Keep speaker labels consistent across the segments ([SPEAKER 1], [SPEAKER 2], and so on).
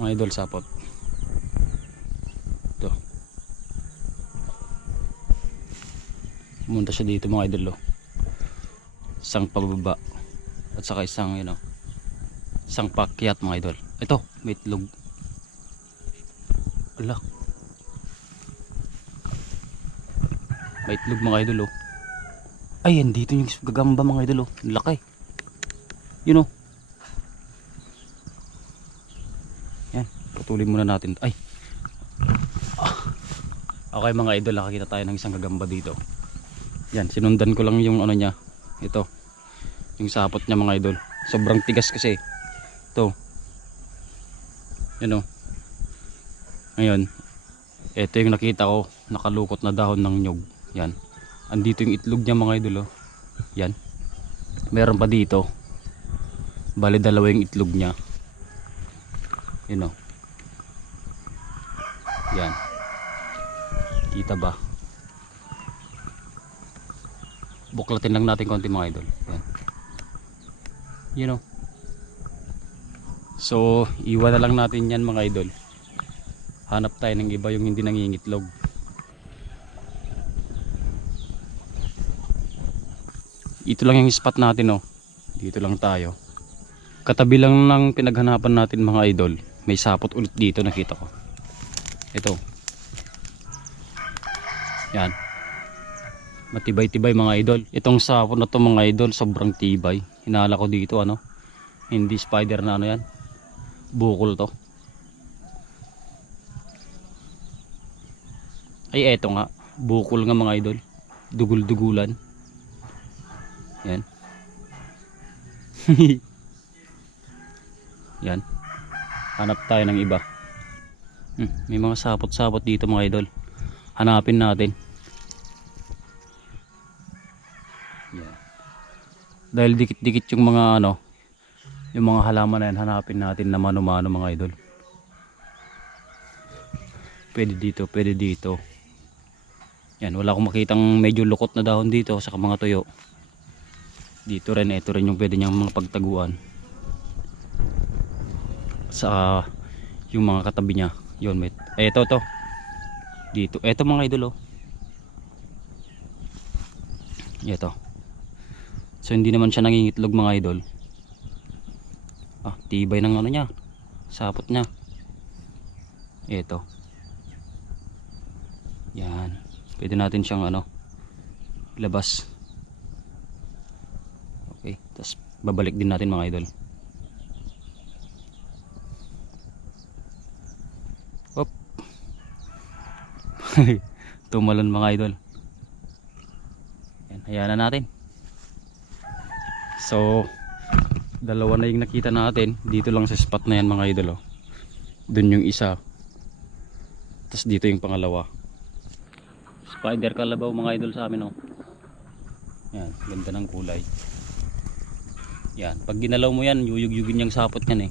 [SPEAKER 1] Mga idol sapot. Ito. Pumunta siya dito mga idol. Oh. Isang pababa. At saka isang, you know, isang pakyat mga idol. Ito, may itlog. Ala. May itlog mga idol oh. Ay, yan dito yung gagamba mga idol oh. Laki. Yun oh. Putulin muna natin. Ay. Ah. Okay mga idol, nakakita tayo ng isang gagamba dito. Yan, sinundan ko lang yung ano niya. Ito. Yung sapot niya mga idol. Sobrang tigas kasi. Ito. Yan oh. Ngayon, ito yung nakita ko, nakalukot na dahon ng nyog. Yan. Andito yung itlog niya mga idol oh. Yan. Meron pa dito. Bali dalawa yung itlog niya. Yun oh. Yan. Kita ba? Buklatin lang natin konti mga idol. Yan. Yun oh. So, iwan na lang natin yan mga idol. Hanap tayo ng iba yung hindi nangingitlog. Ito lang yung spot natin oh. Dito lang tayo. Katabi lang ng pinaghanapan natin mga idol. May sapot ulit dito nakita ko. Ito. Yan. Matibay-tibay mga idol. Itong sapot na to mga idol sobrang tibay. Hinala ko dito ano. Hindi spider na ano yan. Bukol to. Ay eto nga. Bukol nga mga idol. Dugul-dugulan. Yan. Yan. Hanap tayo ng iba. Hmm, may mga sapot-sapot dito mga idol. Hanapin natin. Yan. Dahil dikit-dikit yung mga ano, yung mga halaman na yan, hanapin natin na mano-mano mga idol. Pwede dito, pwede dito. Yan, wala akong makitang medyo lukot na dahon dito sa mga tuyo. Dito rin, ito rin yung pwede niyang mga pagtaguan. Sa yung mga katabi niya. Yun, may, eh, ito, to. Dito, ito mga idol, oh. Ito. So, hindi naman siya nangingitlog mga idol. Ah, tibay ng ano niya. Sapot niya. Ito. Yan. Pwede natin siyang ano, labas. Okay, tapos babalik din natin mga idol. Tumalon mga idol. Yan, hayaan na natin. So, dalawa na yung nakita natin. Dito lang sa spot na yan mga idol. Oh. Doon yung isa. Tapos dito yung pangalawa. Spider kalabaw mga idol sa amin. Oh. Yan, ganda ng kulay. Yan, pag ginalaw mo yan, yuyug-yugin yung sapot yan eh.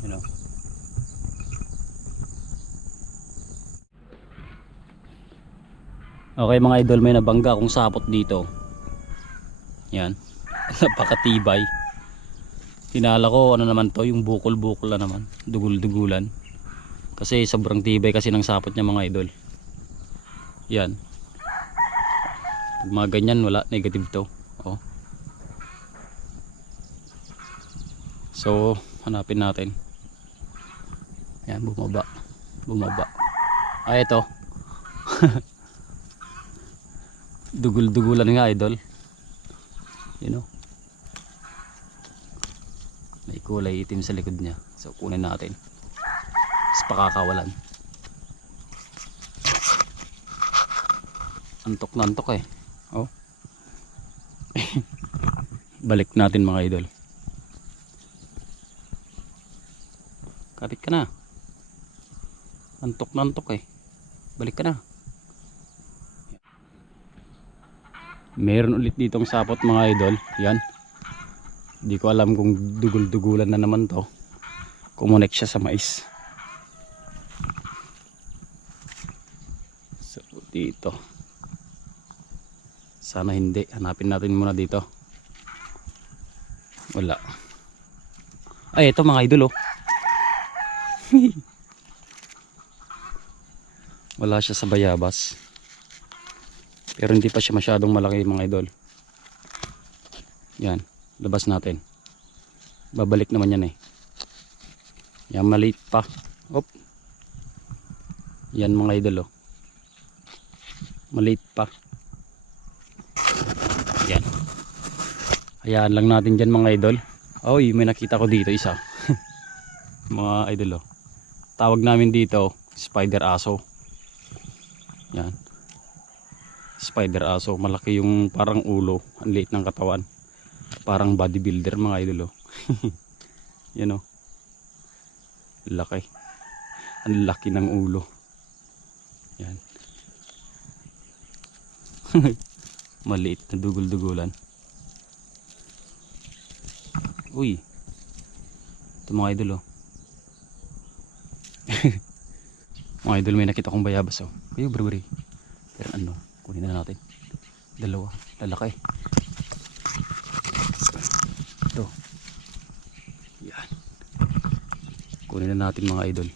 [SPEAKER 1] You know. Okay mga idol, may nabangga akong sapot dito. Yan. Napakatibay. Tinala ko, ano naman to, yung bukol-bukol na naman. Dugul-dugulan. Kasi sobrang tibay kasi ng sapot niya mga idol. Yan. Pag mga ganyan, wala. Negative to. Oh. So, hanapin natin. Yan, bumaba. Bumaba. Ay, ito. Dugul-dugulan nga, idol. You know. May kulay itim sa likod niya. So, kunin natin. Tapos pakakawalan. Antok na antok eh. Oh. Balik natin mga idol. Kapit ka na. Antok na antok eh. Balik ka na. Meron ulit ditong sapot mga idol. Yan. Hindi ko alam kung dugul-dugulan na naman to. Kumunik siya sa mais. So dito. Sana hindi. Hanapin natin muna dito. Wala. Ay ito mga idol oh. Wala siya sa bayabas. Pero hindi pa siya masyadong malaki mga idol. Yan, labas natin. Babalik naman yan eh. Yan, maliit pa. Op. Yan mga idol oh. Maliit pa. Yan. Hayaan lang natin dyan mga idol. Oy, may nakita ko dito isa. mga idol oh. Tawag namin dito, spider aso. Yan. Spider aso. Malaki yung parang ulo. Ang liit ng katawan. Parang bodybuilder mga idol oh. Yan oh. Laki. Ang laki ng ulo. Yan. Maliit na dugul-dugulan. Uy. Ito mga idol oh. mga idol may nakita kong bayabas oh. Kayo bro Pero ano, kunin na natin. Dalawa. Lalaki. Ito. Yan. Kunin na natin mga idol.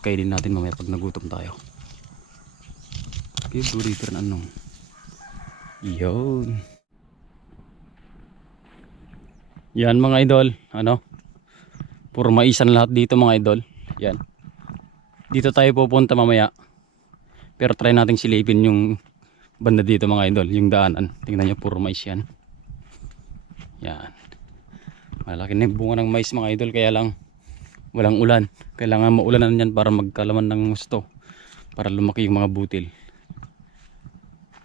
[SPEAKER 1] Kainin natin mamaya pag nagutom tayo. Kayo bro pero ano. Yun. Yan mga idol, ano? Puro maisan lahat dito mga idol. Yan. Dito tayo pupunta mamaya. Pero try nating silipin yung banda dito mga idol, yung daanan. Tingnan nyo, puro mais yan. Yan. Malaki na yung bunga ng mais mga idol, kaya lang walang ulan. Kailangan maulanan yan para magkalaman ng gusto. Para lumaki yung mga butil.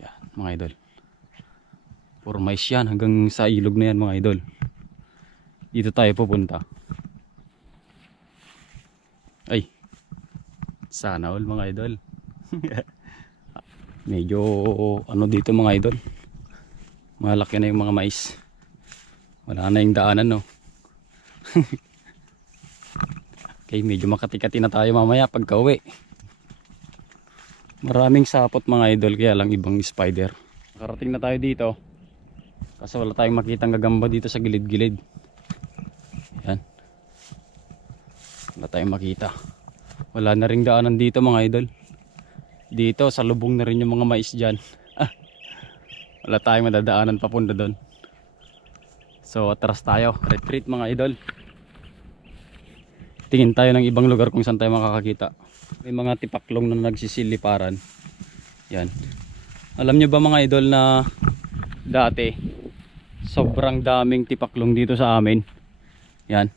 [SPEAKER 1] Yan, mga idol. Puro mais yan, hanggang sa ilog na yan mga idol dito tayo pupunta ay sana all mga idol medyo ano dito mga idol? Malaki na yung mga mais. Wala na yung daanan no? Okay medyo makatikati na tayo mamaya pagka uwi maraming sapot mga idol kaya lang ibang spider. Nakarating na tayo dito. Kasi wala tayong makitang gagamba dito sa gilid-gilid. Yan. Wala tayong makita. Wala na ring daanan dito mga idol. Dito sa lubong na rin yung mga mais dyan. Ah, wala tayong madadaanan papunta doon. So atras tayo. Retreat mga idol. Tingin tayo ng ibang lugar kung saan tayo makakakita. May mga tipaklong na nagsisiliparan. Yan. Alam nyo ba mga idol na dati sobrang daming tipaklong dito sa amin. Yan.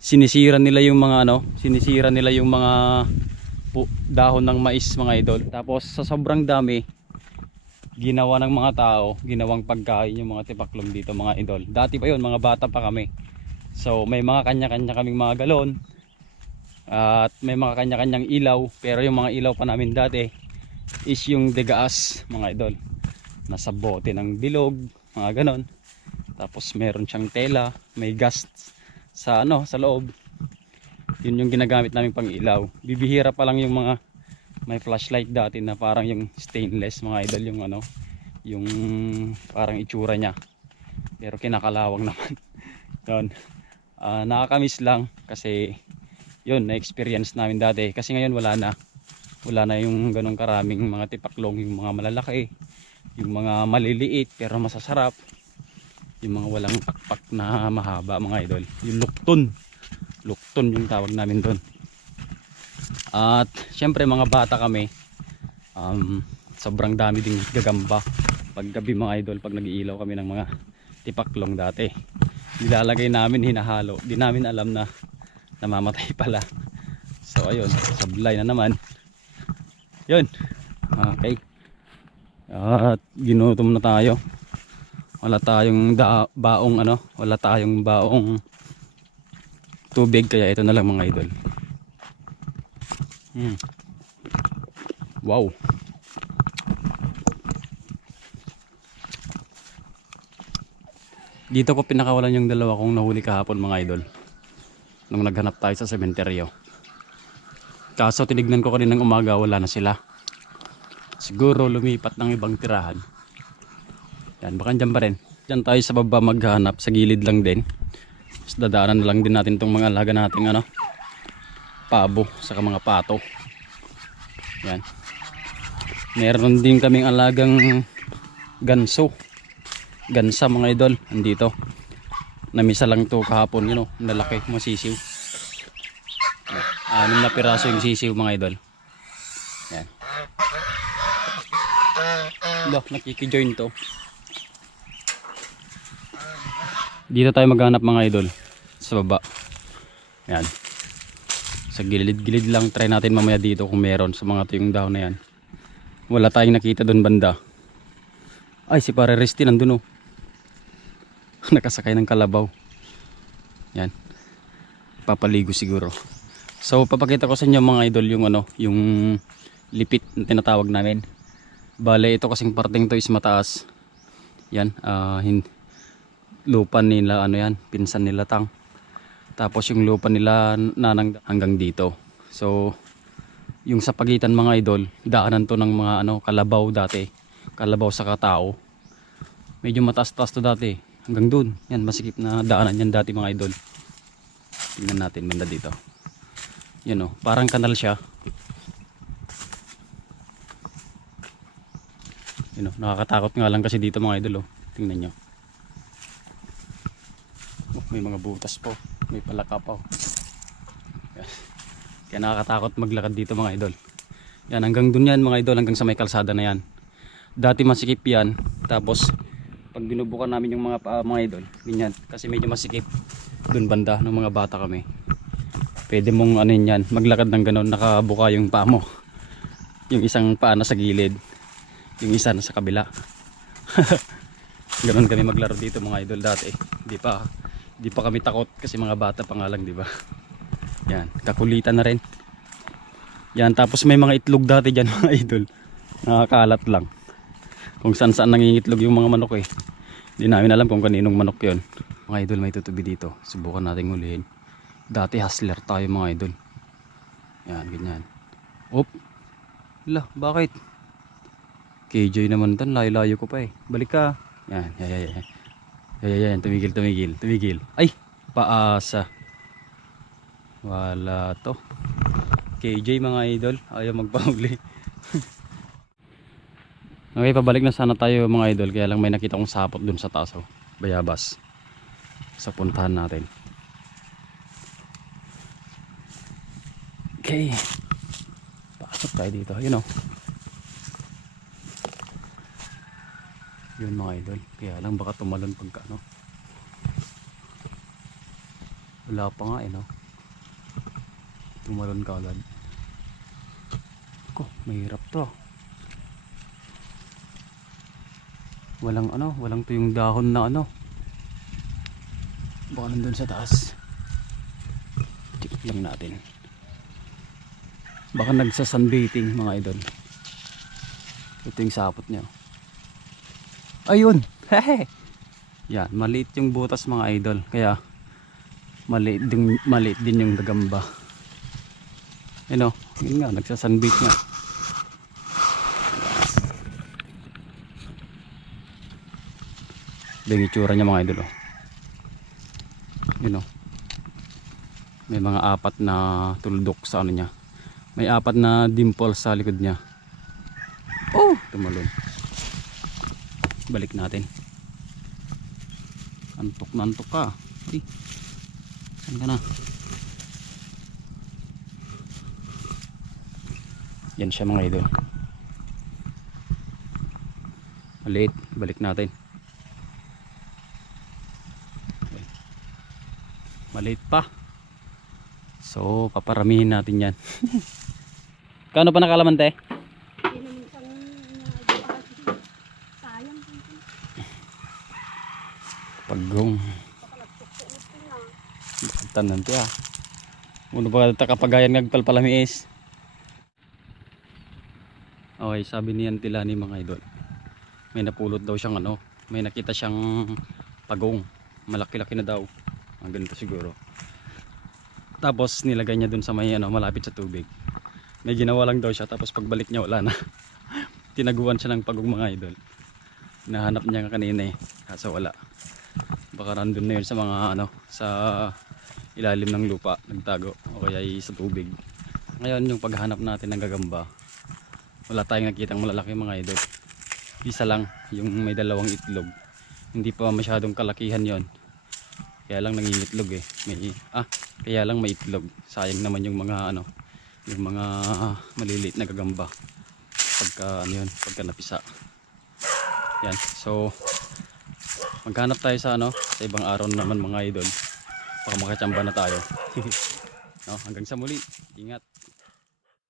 [SPEAKER 1] Sinisira nila yung mga ano, sinisira nila yung mga dahon ng mais mga idol. Tapos sa sobrang dami, ginawa ng mga tao, ginawang pagkain yung mga tipaklong dito mga idol. Dati pa yun, mga bata pa kami. So may mga kanya-kanya kaming mga galon. At may mga kanya-kanyang ilaw. Pero yung mga ilaw pa namin dati is yung degaas mga idol. Nasa bote ng bilog, mga ganon tapos meron siyang tela may gas sa ano sa loob yun yung ginagamit namin pang ilaw bibihira pa lang yung mga may flashlight dati na parang yung stainless mga idol yung ano yung parang itsura niya. Pero kinakalawang naman. Yun. Ah, nakakamiss lang kasi yun na experience namin dati. Kasi ngayon wala na. Wala na yung ganong karaming mga tipaklong yung mga malalaki yung mga maliliit pero masasarap yung mga walang pakpak na mahaba mga idol. Yung lukton lukton yung tawag namin doon. At syempre mga bata kami um, sobrang dami ding gagamba. Pag gabi mga idol pag nagiilaw kami ng mga tipaklong dati nilalagay namin hinahalo. Di namin alam na namamatay pala. So ayun sablay na naman. Yun okay. At ginutom na tayo. Wala tayong da baong ano wala tayong baong tubig kaya ito na lang mga idol. Hmm. wow. Dito ko pinakawalan yung dalawa kong nahuli kahapon mga idol. Nung naghanap tayo sa sementeryo. Kaso tinignan ko kaninang umaga wala na sila. Siguro lumipat ng ibang tirahan. Yan, baka dyan pa rin. Dyan tayo sa baba maghanap, sa gilid lang din. Tapos dadaanan na lang din natin itong mga alaga nating ano, pabo saka mga pato. Yan. Meron din kaming alagang ganso. Gansa mga idol. Andito namisa lang to kahapon yun know, nalaki masisiw. Anim na piraso yung sisiw mga idol. Yan. Loh, nakikijoin to. Dito tayo maghanap mga idol sa baba. Yan. Sa gilid-gilid lang try natin mamaya dito kung meron sa mga tuyong dahon na yan. Wala tayong nakita doon banda. Ay si pare Resty nandun oh. Nakasakay ng kalabaw. Yan. Papaligo siguro. So papakita ko sa inyo mga idol yung ano yung lipit na tinatawag namin. Bale ito kasing parting to is mataas. Yan hin lupa nila ano yan pinsan nila tang tapos yung lupa nila nanang hanggang dito. So yung sa pagitan mga idol daanan to ng mga ano kalabaw dati. Kalabaw sa katao. Medyo mataas-taas to dati. Hanggang dun. Yan masikip na daanan yan dati mga idol. Tingnan natin banda dito. Yan o parang kanal siya. Yun o nakakatakot nga lang kasi dito mga idol o tingnan nyo. Oh, may mga butas po may palaka pa oh. Kaya nakakatakot maglakad dito mga idol. Yan hanggang dun yan mga idol hanggang sa may kalsada na yan. Dati masikip yan tapos pag binubukan namin yung mga paa mga idol ganyan kasi medyo masikip dun banda ng mga bata kami. Pwede mong ano yan maglakad ng ganon nakabuka yung paa mo. Yung isang paa na sa gilid yung isa na sa kabila. Ganon kami maglaro dito mga idol dati. Di pa di pa kami takot kasi mga bata pa nga lang di ba? Yan kakulitan na rin. Yan tapos may mga itlog dati dyan mga idol. Nakakalat lang. Kung saan saan nangingitlog yung mga manok eh. Hindi namin alam kung kaninong manok yon mga idol may tutubi dito. Subukan natin hulihin dati hustler tayo mga idol. Yan ganyan. Op! La bakit? KJ naman tan layo layo ko pa eh. Balik ka. Yan yan yan yan yan, yan, yan. tumigil tumigil tumigil ay paasa wala to KJ mga idol ayaw magpahuli Okay, pabalik na sana tayo mga idol. Kaya lang may nakita kong sapot dun sa taas. Oh. Bayabas. Sa puntahan natin. Okay. Pasok tayo dito. Yun oh. Yun mga idol. Kaya lang baka tumalon pagka ano. Wala pa nga eh no. Tumalon ka agad. Ko, mahirap to. walang ano walang tuyong dahon na ano baka nandun sa taas check lang natin baka nagsa sunbathing mga idol ito yung sapot niya ayun hehe yan maliit yung butas mga idol kaya maliit din, maliit din yung dagamba yun o yun nga nagsa sunbath nga Ito yung itsura niya mga idol oh. Yun oh. May mga apat na tuldok sa ano niya. May apat na dimple sa likod niya. Oh, tumalon. Balik natin. Antok na antok ka. Di. Saan ka na? Yan siya mga idol. Maliit. Balik natin. maliit pa so paparamihin natin yan kano pa nakalaman te? pagong tanan ti ah. Uno ba ta kapagayan ngagpalpalamiis Okay, sabi niyan tila ni mga idol. May napulot daw siyang ano, may nakita siyang pagong. Malaki-laki na daw. Ang ganito siguro. Tapos nilagay niya dun sa may ano, malapit sa tubig. May ginawa lang daw siya tapos pagbalik niya wala na. Tinaguan siya ng pagong mga idol. Nahanap niya kanina eh. Kaso wala. Baka random na yun sa mga ano sa ilalim ng lupa, nagtago o kaya ay sa tubig. Ngayon yung paghanap natin ng gagamba, wala tayong nakitang malalaki mga idol. Isa lang, yung may dalawang itlog. Hindi pa masyadong kalakihan yon. Kaya lang nangingitlog eh. May, ah, kaya lang may itlog. Sayang naman yung mga ano, yung mga maliliit na gagamba. Pagka ano yun, pagka napisa. Yan. So, maghanap tayo sa ano, sa ibang araw naman mga idol. Baka makachamba na tayo. no, hanggang sa muli. Ingat.